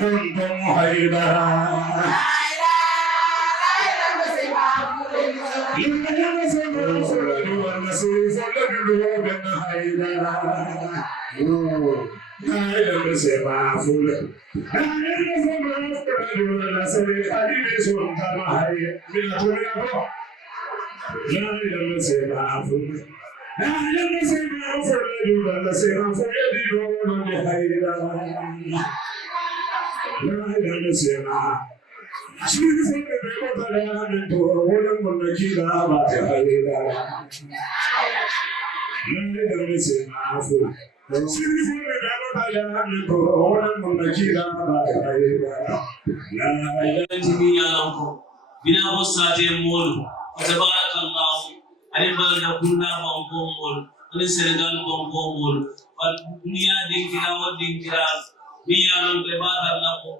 كنتم حيدرا bina bossate molu tabarakallah ani balda kunna banko molu ani senegal banko molu wal dunya dinkira ni yalon be badar lako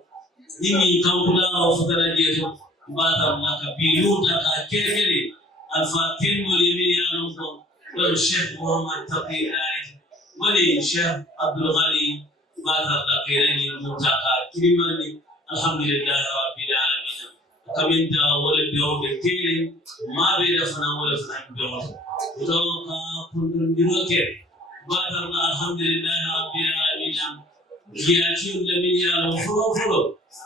ni kampula o fudara jeto badar laka bi yuta ka kekele alfatin moli ni yalon ko wal sheikh muhammad taqiyai wali sheikh abdul ghani badar laka ni mutaka kirimani alhamdulillah rabbil alamin kaminta wala biyo betiri ma be da fana wala fana biyo to ka kundin diroke badar na alhamdulillah rabbil alamin ya ci da min ya lo furo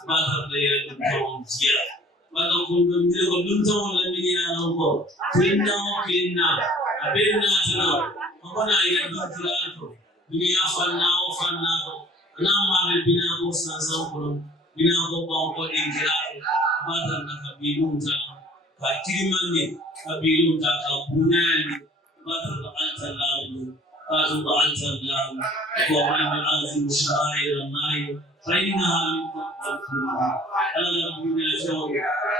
badar da ya to jiya bada kundin diroke dun ta wala min ya lo ko kinna abinna tana abana ya dutira to duniya fanna na ma be bina ko san ko bina ko ba ko dingira badar na kabilunta ka kirimani kabilunta ka bunani badar da altalahu qadu altalahu wa man azim sha'ir an-nahi fainaha min taqwa ala bina shaw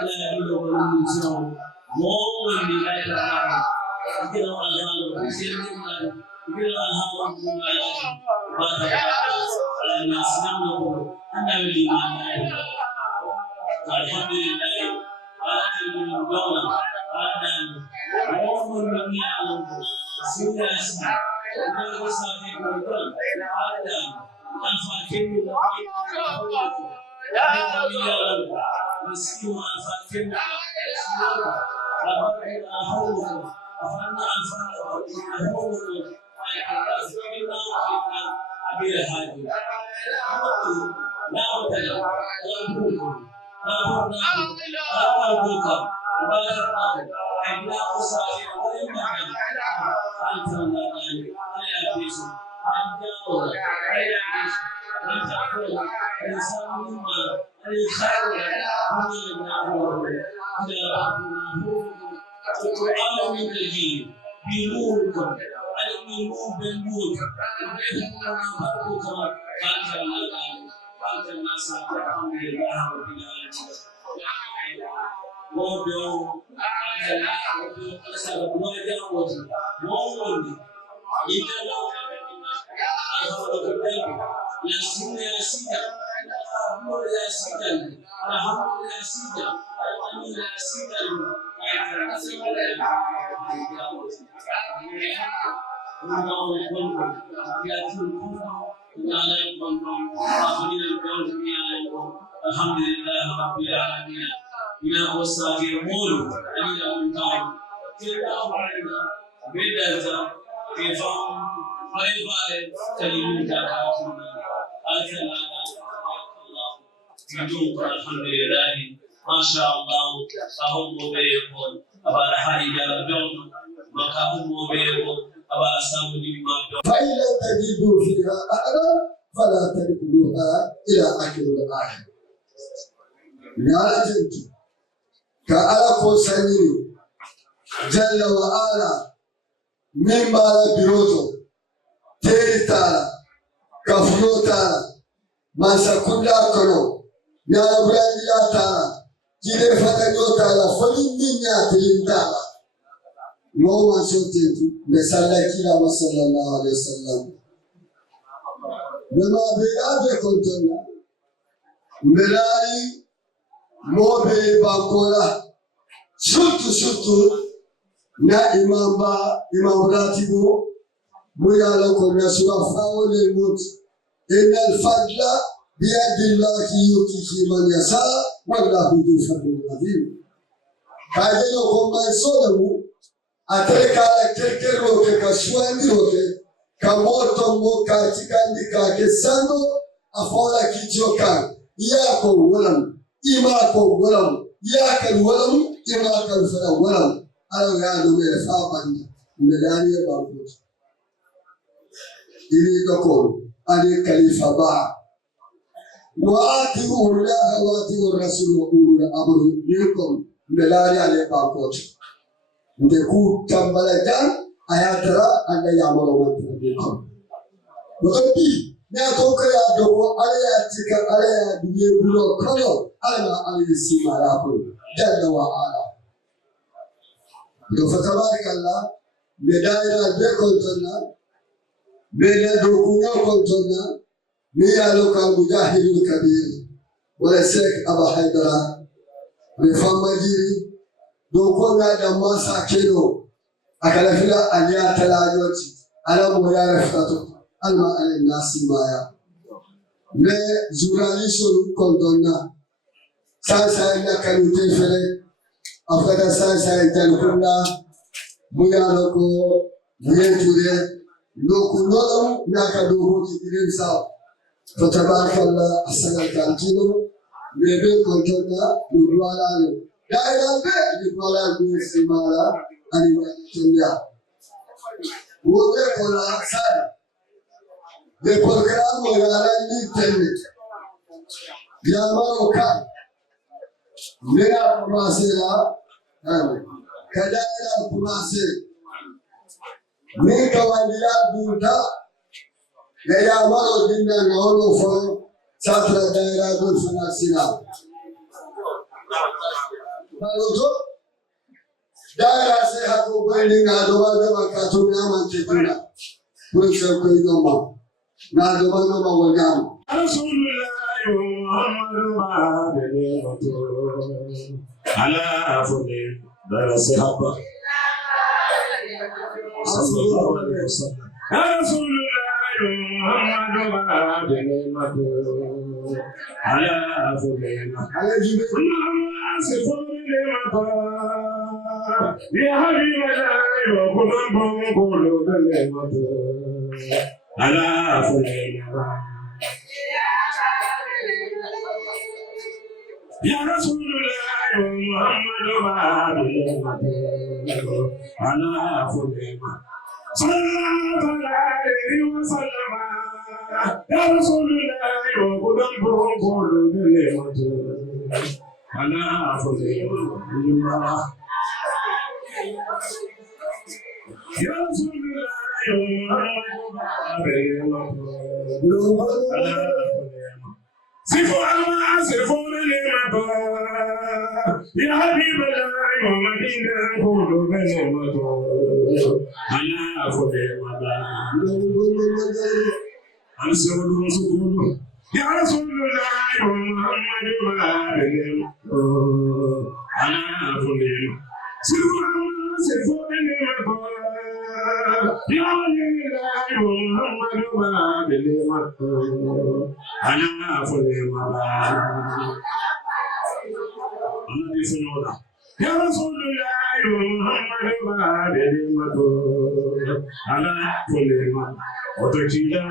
ala bina walun shaw mo wani la ilaha illa allah bismillah bil alhamdulillah badar ala nasnamu anna bil iman alhamdulillah alhamdulillah dawla adam awon min yalon siyasa ko safi ko adam alfakin yalon مسكين الفاتن alhamdulillah rabbil alamin ila wasaqi mulu ila muntam kila wa'ida bidata kifam faivale kalimuta atuna atana Allah bidun alhamdulillah masha Allah sahum mubeyko abara haida don makahum mubeyko abara samudi mabdo fa ila tajidu fiha a'la fala tadkhuluha ila akhir al-ayat نالجنت كألف سنين جل وعلا مما لا بيروتو تيري تالا كفلو تالا ما سكولا كنو نالا بلاندي تالا جيري فتنيو تالا فلين نينيا تلين تالا نوما سوتيتو مسالا كيلا صلى الله عليه وسلم بما بيابي كنتنا ملاي mobe bakola surtout na imam ratibu muyala ko na sura fawle mut inal fadla بيد الله يؤتيه من يشاء والله ذو فضل عظيم كاجلو كما سولو أتركا كيكيرو كشوانيرو كموتو موكا تيكاندي كاكسانو أفولا كيجوكا ياكو ولم إماكو ولم ياكل ولم إماكل فلا ولم أنا غادو ميفابان ملانيا بابوت إلي دكول أني كليفة با وآتوا الله وآتوا الرسول وأولو الأمر منكم ملانيا بابوت نكو تمبلجان ayatara anda yamalo mantabiko wakati na toka ya dogo alaya tika alaya duye bulo kono ala alayhi simarapo jalla wa ala do fatabarikalla bedaira be kontona bela dokunya kontona mi aloka mujahidul kabir wala sheikh aba haidara refamajiri dokona da masa keno akala fila anya talajoti ala moya rafatu alma ala nasi maya ne juraliso kondonna sasa ina kanute fele afada sasa italkunna muya loko yejure lokuno nakaduhu kirimsa فتباركالله أحسن الخالقين بيبي كنتنا نقولا له دائما بنقولا بسمالا أني بنتميا وده كلا سال بprogram ويانا نتمي يا مروكا منا كماسيلا كدائرا كماسي من كواليا بنتا يا مارو دينا نورو فلو ساترا دايرا دول فناسينا مالوتو دايرا سيحكو بيني نادوا دما كاتونا منتجونا برسل كيدوما نادوا دما وجام رسول الله محمد على فضل درس حبا صلى الله عليه وسلم رسول الله محمد بنعمة على فضيلة على جبل سفر نعمة يا حبيب الله وقلب قلوب نعمة على فضيلة يا رسول الله محمد بنعمة على فضيلة صلى الله عليه وسلم يا رسول الله وقلب قلوب نعمة على فضيلة يا رسول الله سفون نعمة يا حبيب الله ومدينة قلوب نعمة على فضيلة يا رسول الله محمد على فضيلة سفون نعمة يا الله محمد على فضيلة يا رسول الله محمد على فضيلة وتكيلا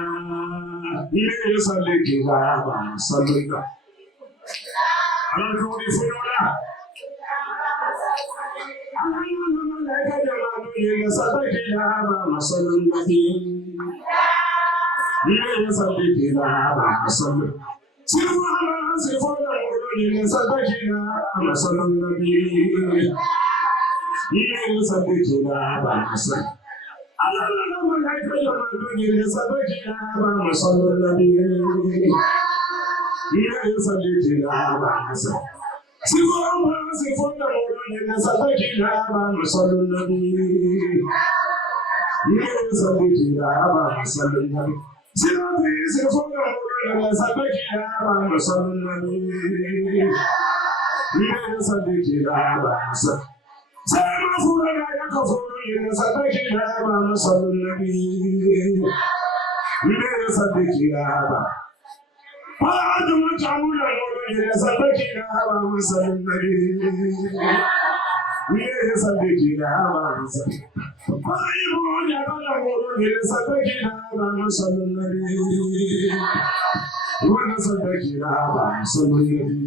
ليصلك بابا صلى على كل فضيلة فأدم تعمل الولد صدقنا ومسل النبي صدقنا ومسل فأيبون يقول الولد صدقنا ومسل النبي ونصدقنا ومسل النبي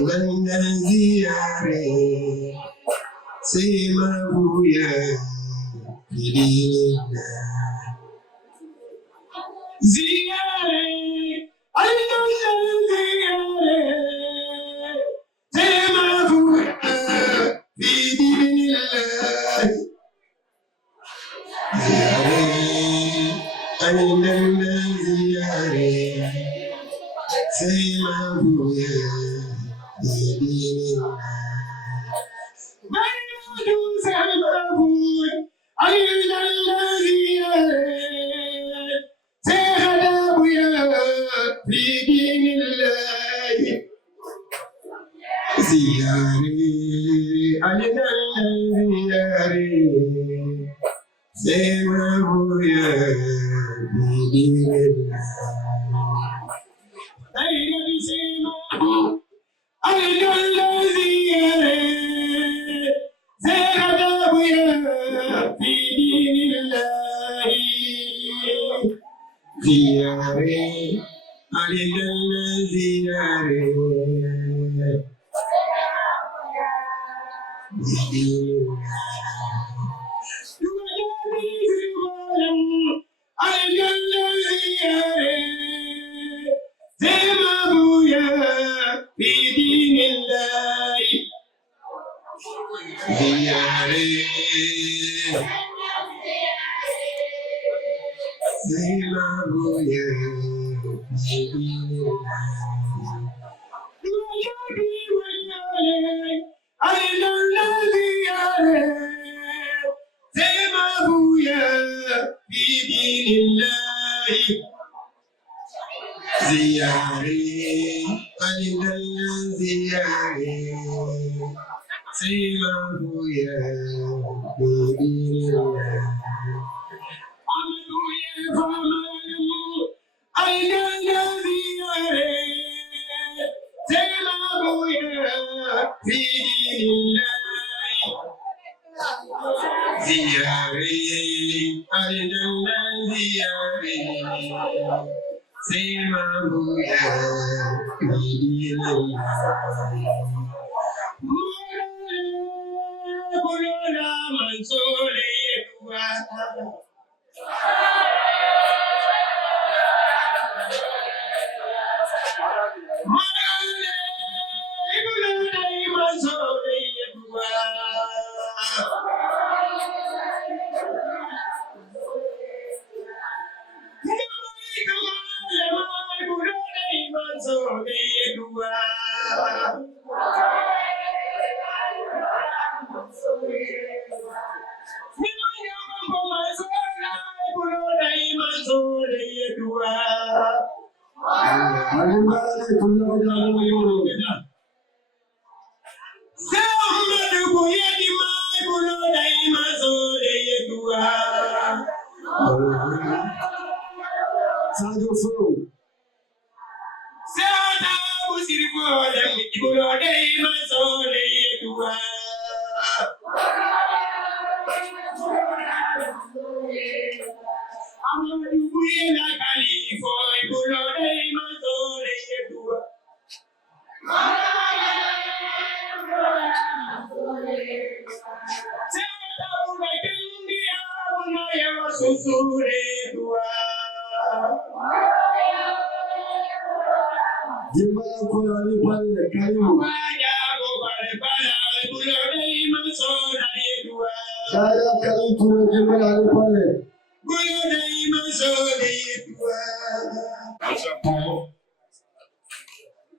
من الزيارة سيما بويا بدينا زيارة أيضا الزيارة سيما بويا بدينا زيارة أيضا الزيارة سيما بويا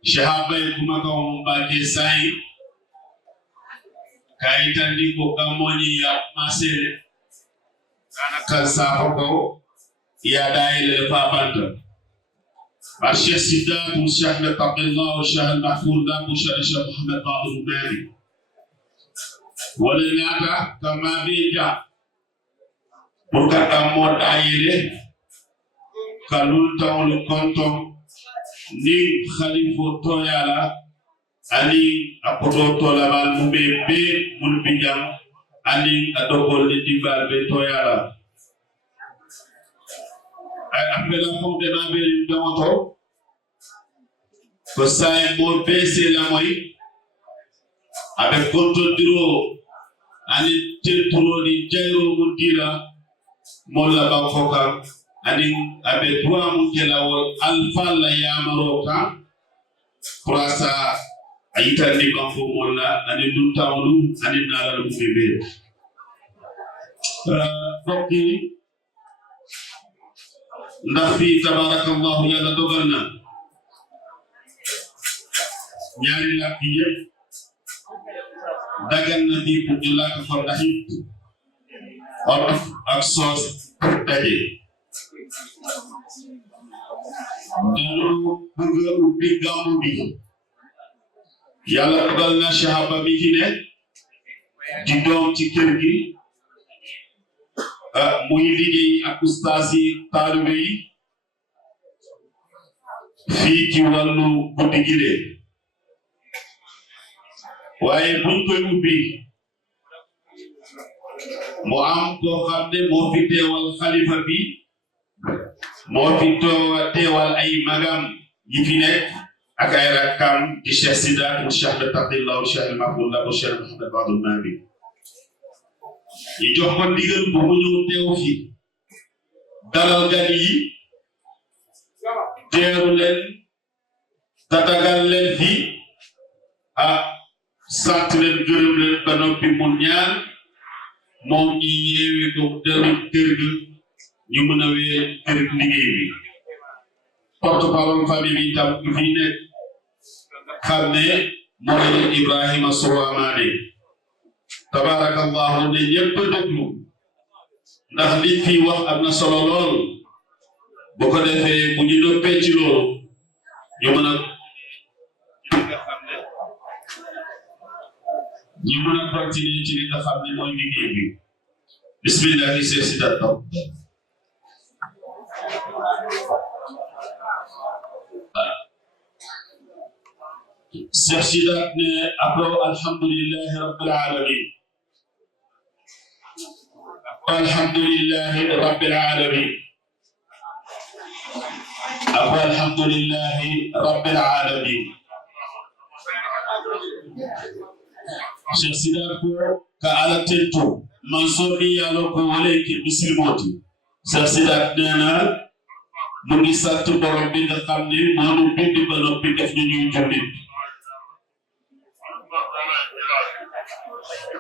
Shahaba kumaka mbake sai kaita ndiko kamoni ya masele kana kansa hoko ya daile fabanda Ashia Sidat Mushah Abdullah Shah Mahfud Mushah Muhammad Babu Mali Walenata kama bija Bukata mod ayile kalul tawlu konton ni khalifo toyala ani akoto tolabal mube be mulbijam ani adokol de dibal be toyala ay appela fonde na be domoto ko say mo pese la moy abe konto diro ani tetro di jairo mudira mola ba foka ani abe tuwa mujela wal alfa la yamaroka kurasa ayita ni banfo mola ani duntawlu ani nalalu bebe bokki ndafi tabarakallahu yalla dogalna ñaari lakk yépp dagan na di pour ñu làkk fa daxit olof ak soos daje dañu bëgg a ubbi gàmmu bi yàlla dogal na shahaba bi ci ne di doom ci kër gi muy liggéey ak ustaas yi taalibe yi fii ci wàllu guddi gi de waaye buñ koy ubbi mu am koo xam ne moo fi teewal xalifa bi moo fi teewal ay magam yi fi nekk ak ay rakkam di Cheikh Sidaat mu Cheikh de Taqillah mu Cheikh Mahmoud la mu Cheikh Mouhamed Badou Nabi ñu jox ko ndigal bu mu ñëw teew fi dalal gan yi teeru leen tatagal leen fi sant leen gërëm leen ba noppi mu ñaan moom ñi yeewee ko dellu kër ga ñu mën a wee kër liggéey bi porte-parole famille bi tam fi nekk xam ne mooy Ibrahima Souamane tabarakallahu ne ñëpp déglu ndax li fi wax am na solo lool bu ko defee bu ñu noppee ci loolu ñu mën a ñu mën a continuer ci li nga xam ne mooy liggéey bi bismillah Cheikh Sidaat taw Cheikh Sidaat ne après alhamdulillahi rabbil alamin alhamdulillahi rabbil alamin après alhamdulillahi rabbil alamin Cheikh Sidaat ko ka ala tento man sobi yalo ko wala ki muslimoti Cheikh Sidaat neena mu ngi sant borom bi nga xam ne moo nu bind ba noppi def ñu ñuy jullit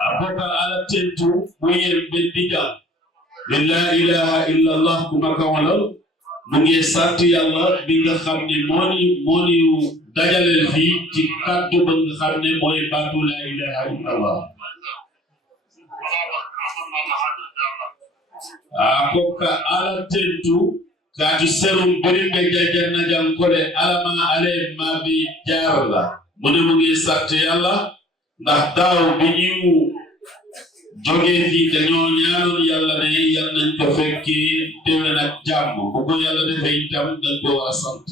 akoka ala tento mu yem be diga la ilaha illa allah kuma ka wala mu ngi sant yàlla bi nga xam ne moo ni dajaleel fii ci kàddu ba nga xam ne mooy baatu la ilaha illa allah akoka ala tentu kaatu serum berimbe jajanna jam kode alama ale mabi jarla mu ne mu ngi sant yàlla ndax daaw bi ñu jógee fii dañoo ñaanoon yàlla ne yal nañ ko fekkee déwén ak jàmm bu ko yàlla defee itam dañ ko war a sant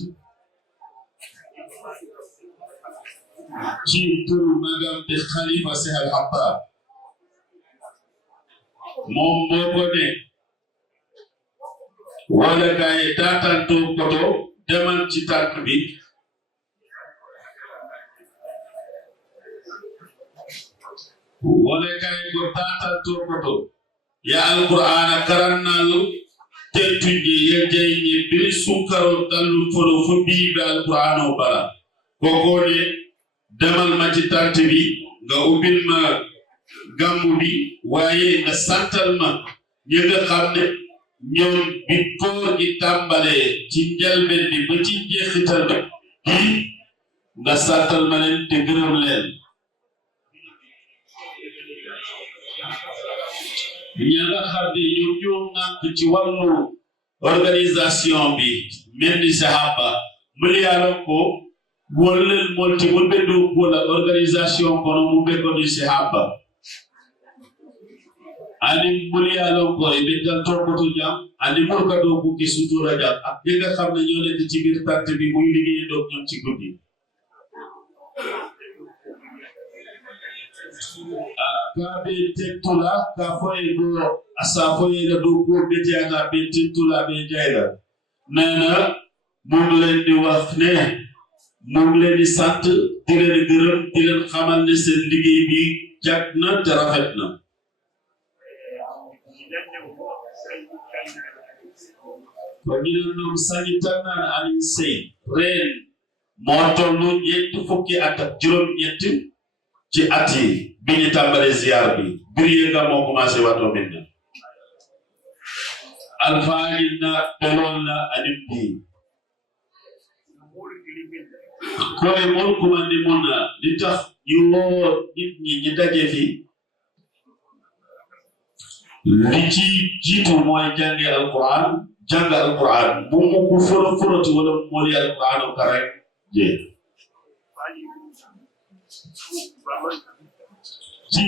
ci turu magam de Khalifa Cheikh Al Khattab moom moo ko ne wala gaay taatanto koto demal ci tànk bi wala gaay ko taatanto koto ya alquran karannal tettuji yejeyni biri sunkaro dallu fodo fo biibe alquran o bala koko ne demal ma ci tànk bi nga ubbil ma gàmmu bi waaye nga santal ma ñi nga xam ne ñoom bi koor gi tàmbalee ci njëlbeen bi ba ci jeexital bi nga santal ma leen te gërëm leen ñi nga xam ne ñoom ñoo nànk ci wàllu organisation bi mel ni sahaba muli yàlla ko wollen molti mun ɓe ɗum bola organisation kono mum ɓe koni sahaba ani muliyalon ko e be tan tokoto jam ani mulka do ko ki sutura jam ak ñi nga xam ne ñoo nekk ci biir tànt bi muy liggéey doog ñoom ci guddi ka be tektula ka foye go asa foye da do ko beti anga be tektula be jayra nana moom leen di wax ne moom leen di sant di leen gërëm di leen xamal ne seen liggéey bi jag na te rafet na ko ñu ne ñoom sañi tànnaan Aliou Seye ren moo tollu ñetti fukki at ak juróom-ñett ci at yi bi ñu tàmbalee ziar bi biriye nga moo commencé wato minna alfaani na toloon na anim bi koy mon kumandi mon na li tax ñu woo nit ñi ñi daje fi li ci jiitu mooy jànge alquran jàng alquran bu mu ko foroti wala mooli alquran o kare je ci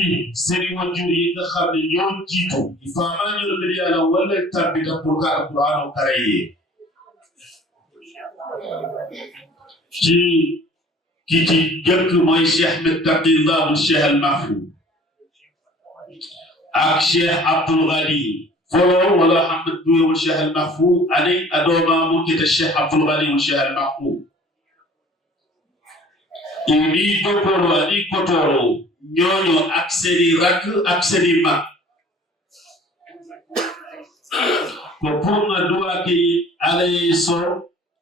seni wajur yi nga xam ne ñoo jiitu il faut ma ñu mbir yàlla wala tabbita pour ka alquran o kare yi ci ki ci jëkk mooy Cheikh Ahmed Taqiyullah Cheikh al Mahfouz ak Cheikh Abdul Ghani folo wala Ahmed Douye wal Cheikh al Mahfouz ani adoma mo kita Cheikh Abdul Ghani wal Cheikh al Mahfouz ini dokoro ani kotoro ñooñu ak seeni rakk ak seeni mag ko pour nga duwa ki alay so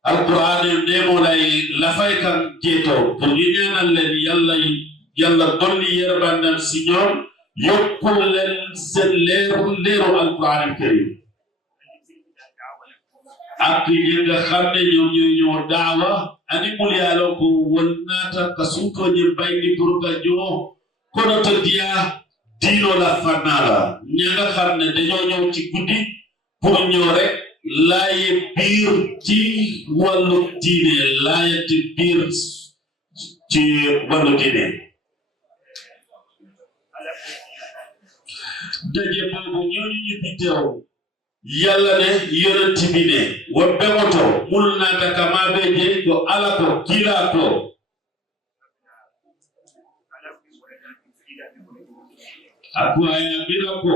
alquran nemo lay lafay kan jeeto pour ñu ñaanal leen yàlla dolli yërmandam si ñoom yokkul leen seen leeru alquran karim ak ñi nga xam ne ñoom ñooy ñoo daawa ani mul yaalo ko wonnata ka suuto ñi bayni pour ka joo kono to diya diino la fannala ñi nga xam ne dañoo ñëw ci guddi pour ñëw rek laaye biir ci wàllu diine laayati biir ci wàllu diine daje boobu ñooñu ñu fi teew yàlla ne yonent bi ne wa bemoto mul naata kama beje ko ala ko kila ko aku aya bira ko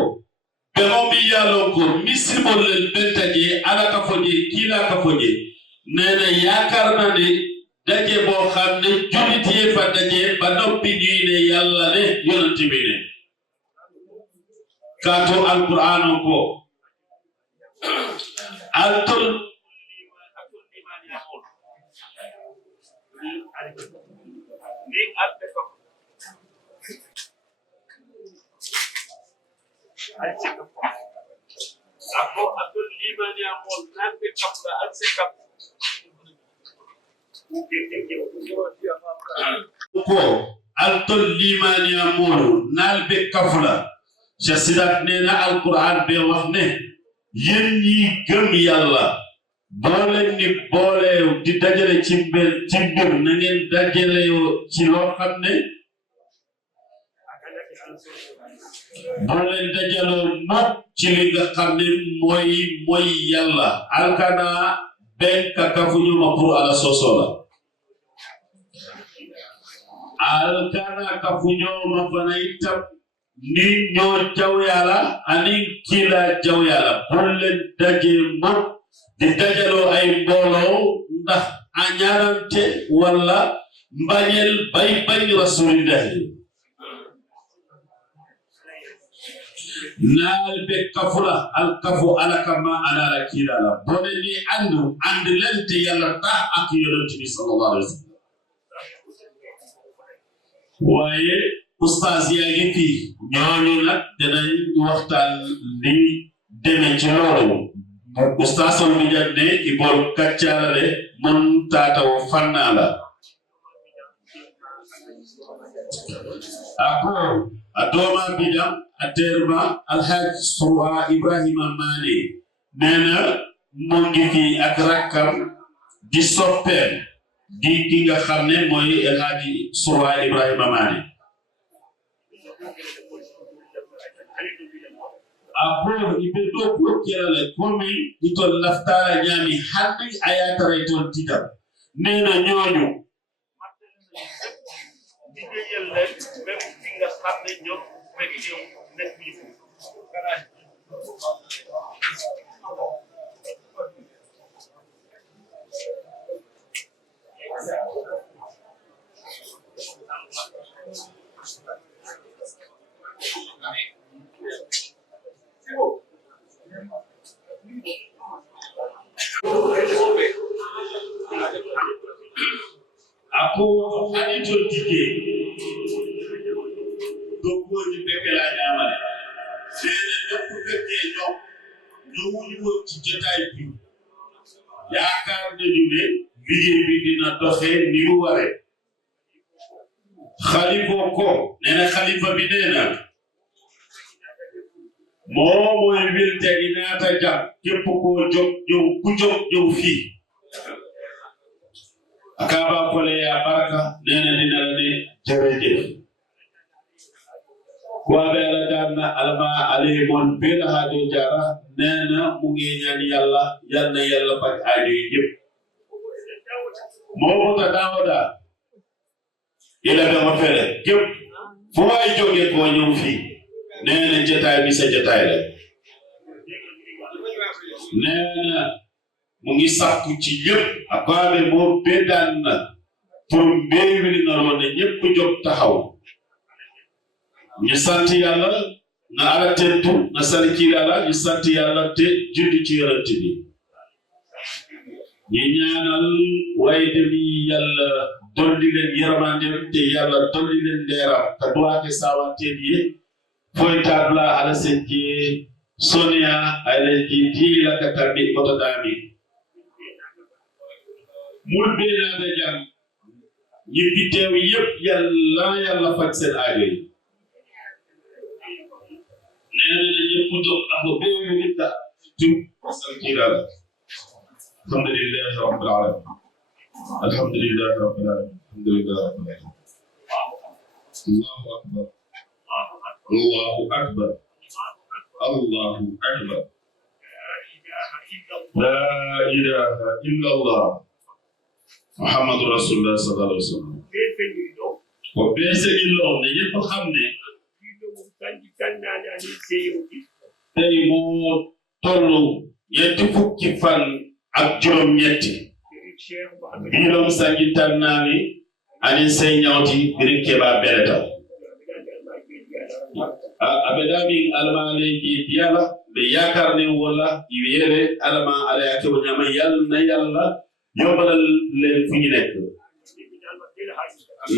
bemo bi yalo ko misimol len bentaje ala ka foje kila ka foje nene yaakar na ne daje boo xam ne julit yi fa daje ba noppi ñuy ne yàlla ne yonent bi ne kaatu alquran ko altul Ako atul lima ni amol nanti kapla alsekap ko altul lima ni amol nalbe kafla jasidat nena alquran be wax ne yéen ñi gëm yàlla boole ni boole di dajale ci mbir na ngeen dajale ci loo xam ne boole dajaloo not ci li nga xam ne mooy yàlla alkana ben kakafu ñuma pour ala sosola alkana kafu ñuma fana itam ni ñoo jaw yàlla ani kila jaw yàlla boole daje mot di dajaloo ay mbooloo ndax añaarante wala mbañel bay bañ rasulillahi naal be kafula al kafu alaka ma anala kila la boole ni and lente yàlla tax ak yonent bi sallallahu alayhi wa sallam waaye ustaas yaa ngi fi ñooñu nag dinañ waxtaan li deme ci loolu ustaas on bi jande ibol kaccaarale mun taataw fannaala ako a dooma bidam a terma alhaj Surwa Ibrahima Mané neena mu ngi fi ak rakkam di soppeem di ki nga xam ne mooy alhaj Surwa Ibrahima Mané Apo ibeto ko kelale komi itol laftala nyami hanni ayata raytol tita nena nyonyo Ako hani tol tike dogo ni pekela nyamale sene nepp fekke ñoo won ci jotaay bi yaakar nañu ne liggéey bi dina doxé ni mu waré khalifa ko neena khalifa bi neena moy wil teginata jam képp ko jog ñëw fi akaba kole ya baraka nena dina ne jërëjëf kwa bela dana alma ali mon bela hado jara nena mu ngi ñaan yalla faj aajo yépp mo ta dawda ila be ma fele képp fo ay joge ko ñëw fi nena jotaay bi sa jotaay la nena mu ngi sakku ci yépp akaba mo bedan pour mbéywili na ron ñépp jog taxaw ñu sant yalla na ala tentu na saliki yalla ñu sant yalla te julli ci yonent bi ñi ñaanal wayde bi yalla dolli len yermande te yalla dolli len leeram ta duwaake sawante bi foy tabla ala senji sonia ala ji la ka tambi ko dami mul be na da jam ñi fi teew yépp yalla faj seen aajo yi nena ñepp jóg ak beewu nit la tu salkira alhamdulillah rabbil alamin alhamdulillah rabbil alamin alhamdulillah rabbil alamin Allahu akbar Allahu akbar la ilaha illa Allah Muhammadur Rasulullah sallallahu alaihi wasallam ko bese illo ne ñepp xamne tay mo tollu ñetti fukki fan ak juroom ñetti bilom sangi tannani ani sey ñawti birin keba beleta abedami almane ki diala be yakarne wala yere alma ala yakko nyama yalla yalla yobalal len fu ñu nek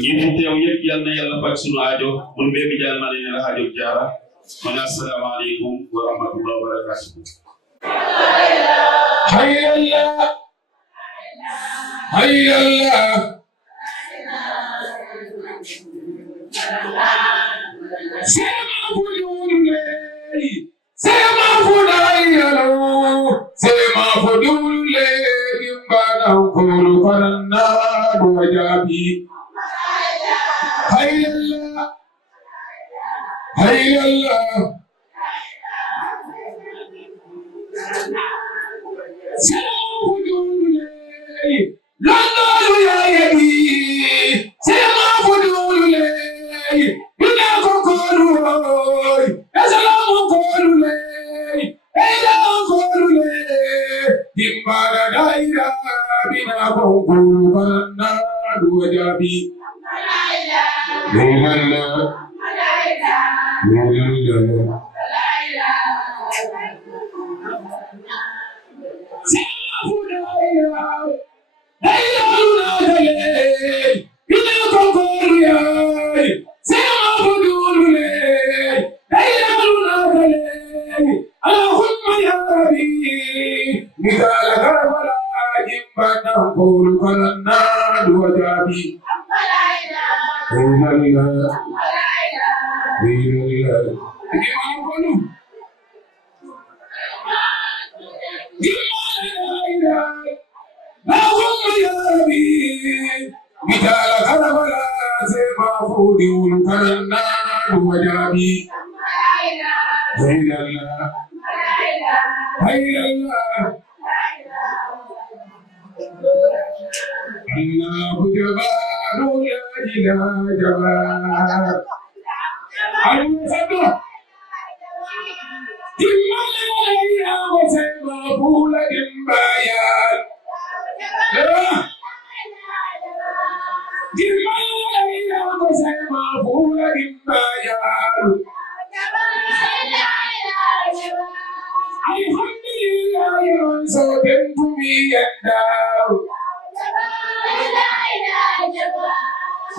ñi fi teew yépp yalla yalla faj sunu aajo mun be bi jall ma leen la aajo jaara kon assalamu alaykum wa rahmatullahi wa barakatuh hayya sema fudule gimbana kulu karanna wajabi hayya Lando ya yebi sema fudule bila kokolu esalamu kolule eda kolule dimbara daira bina kokolu kana duwajabi Alhamdulillah الله جبار لا إله جبار المصدق جماليا وسيما بولا جمبايا جماليا وسيما بولا جمبايا الحمد لله من صوتن تمي ينداو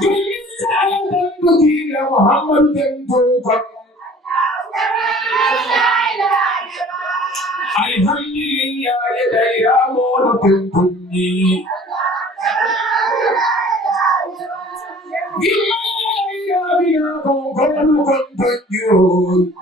جميل سعادة مكيل محمد تنفوكم الحمد لله يدي أمور تنفني جميل بناكم قولكم تنجون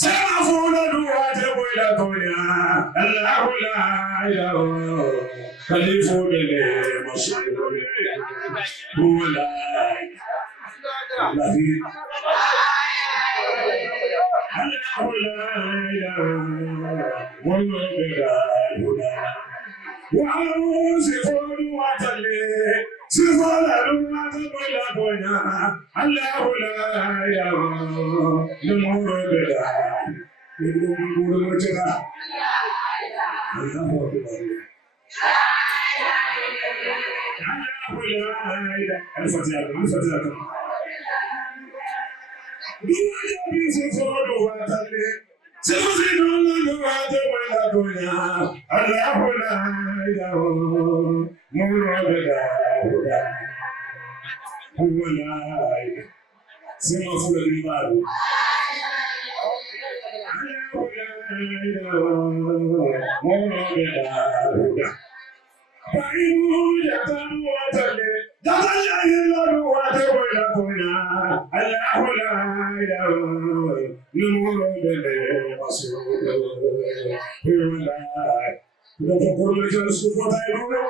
Semafuna duwate boyla tonya. Allah la ilaha. Kalifudele masukule. Bula. Allah la ilaha. Wallah. Sifonu watale, sifonu watale bonya. Allah la ilaha, numuro bela, numuro chera. Allah la ilaha, al-Fatiha. Dunya bi sifonu watale. Sifonu watale bonya. Allah la ilaha, numuro bela. Huwalai, sema fula bimbaro. Mono bela. Paimu jatanu watale, jatanya yelaru wate boyla konya. Allahu la ilaha, numuro bela masukule. Huwalai, kuda kurule jana sufota iluno.